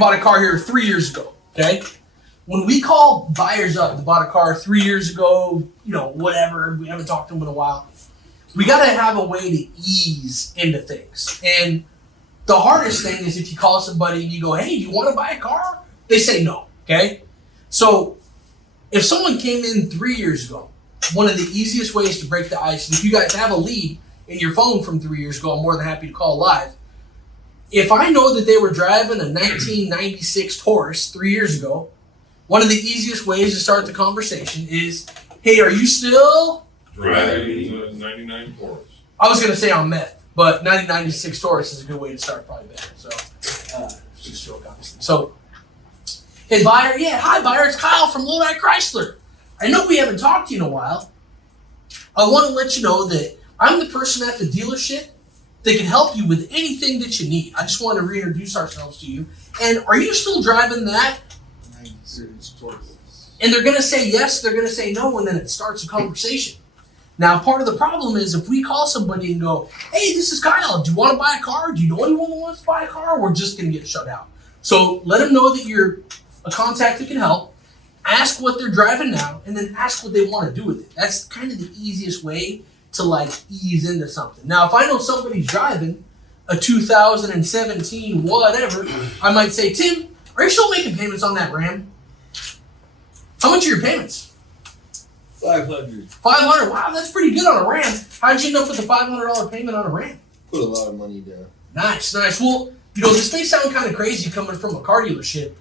bought a car here 3 years ago, okay? When we call buyers up that bought a car 3 years ago, whatever, we haven't talked to them in a while, we got to have a way to ease into things. And the hardest thing is if you call somebody and you go, hey, do you want to buy a car? They say no, okay? So if someone came in 3 years ago, one of the easiest ways to break the ice, and if you guys have a lead in your phone from 3 years ago, I'm more than happy to call live. If I know that they were driving a 1996 Taurus 3 years ago, one of the easiest ways to start the conversation is, hey, are you still driving a 99 Taurus? I was going to say on meth, but 1996 Taurus is a good way to start, probably better. So, just joke, obviously. So, hey, buyer. Yeah, hi, buyer. It's Kyle from Lodi Chrysler. I know we haven't talked to you in a while. I want to let you know that I'm the person at the dealership that can help you with anything that you need. I just want to reintroduce ourselves to you. And are you still driving that? 96 Taurus. And they're going to say yes, they're going to say no, and then it starts a conversation. Now, part of the problem is if we call somebody and go, hey, this is Kyle. Do you want to buy a car? Do you know anyone who wants to buy a car? We're just going to get shut out. So let them know that you're a contact that can help. Ask what they're driving now, and then ask what they want to do with it. That's kind of the easiest way to ease into something. Now, if I know somebody's driving a 2017 whatever, I might say, Tim, are you still making payments on that Ram? How much are your payments? 500. 500. Wow, that's pretty good on a Ram. How'd you end up with a $500 payment on a Ram? Put a lot of money down. Nice. Well, this may sound kind of crazy coming from a car dealership.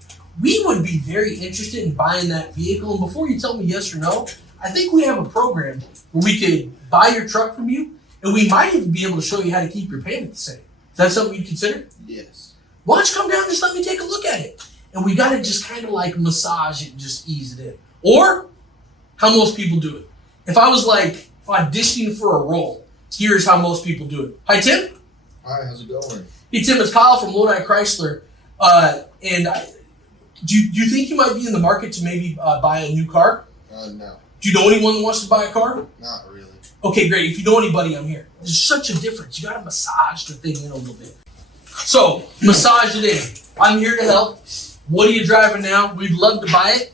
We would be very interested in buying that vehicle. And before you tell me yes or no, I think we have a program where we could buy your truck from you, and we might even be able to show you how to keep your payment the same. Is that something you'd consider? Yes. Why don't you come down and just let me take a look at it? And we got to just kind of massage it and just ease it in. Or how most people do it. If I was auditioning for a role, here's how most people do it. Hi, Tim. Hi, how's it going? Hey, Tim, it's Kyle from Lodi Chrysler. Do you think you might be in the market to maybe buy a new car? No. Do you know anyone who wants to buy a car? Not really. Okay, great. If you know anybody, I'm here. There's such a difference. You got to massage the thing in a little bit. So, massage it in. I'm here to help. What are you driving now? We'd love to buy it.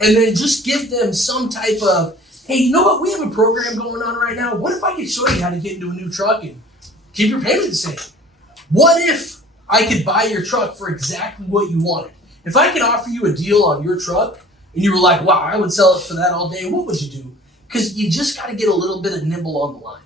And then just give them some type of, hey, you know what? We have a program going on right now. What if I could show you how to get into a new truck and keep your payment the same? What if I could buy your truck for exactly what you wanted? If I could offer you a deal on your truck and you were like, wow, I would sell it for that all day, what would you do? Because you just got to get a little bit of nibble on the line.